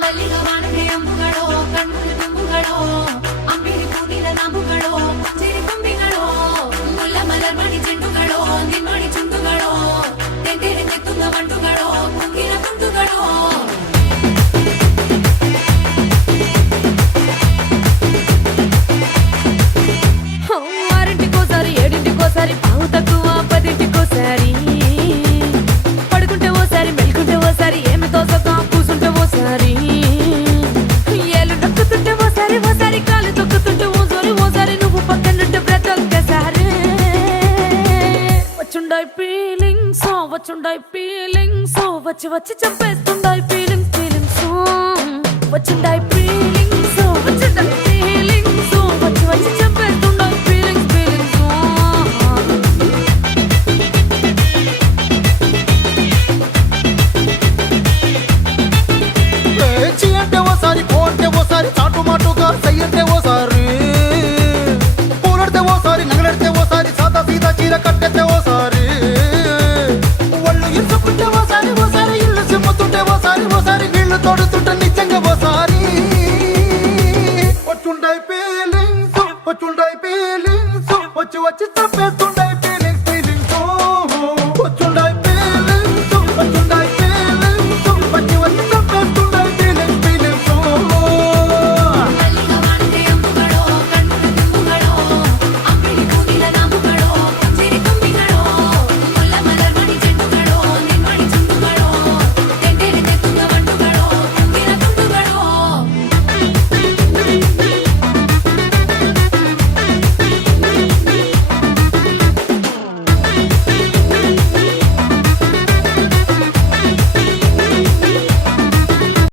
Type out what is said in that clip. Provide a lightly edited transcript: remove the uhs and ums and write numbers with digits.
ಮಲ್ಲಿಗ ವಾನದೆ ಅಂಬುಗಳೋ ಕಣ್ಣುಗಳ ತುಂಬುಗಳೋ ಅಂಬಿರಿ ಪೂನಿನ ನಂಬುಗಳೋ ಚಿರಿ ತುಂಬಿಗಳೋ ಮುಲ್ಲ ಮಲರ್ ಮಣಿ ಚೆಂಡುಗಳೋ ನಿಮ್ಮಣಿ ಚುಂಡುಗಳೋ ತೆಂದಿರಿ ತೆತ್ತುಂಗ ಮಂಟುಗಳೋ ಕುಂಗಿನ ಕುಂಟುಗಳೋ ఆరింటికోసారి ఏడింటికోసారి పావు తక్కువ పదింటికోసారి పడుకుంటే ఓసారి మెలుకుంటే ఓసారి ఏమి తోసక కూసుంటే ఓసారి ఏళ్ళు నొక్కుతుంటే ఓసారి ఓసారి కాలు తొక్కుతుంటే ఓసారి ఓసారి నువ్వు పక్కనుంటే బ్రతొక్కసారి వచ్చుండాయి ఫీలింగ్స్ వచ్చుండాయి ఫీలింగ్స్ వచ్చి వచ్చి చంపేస్తుండాయి ఫీలింగ్స్ ఫీలింగ్స్ వచ్చుండాయి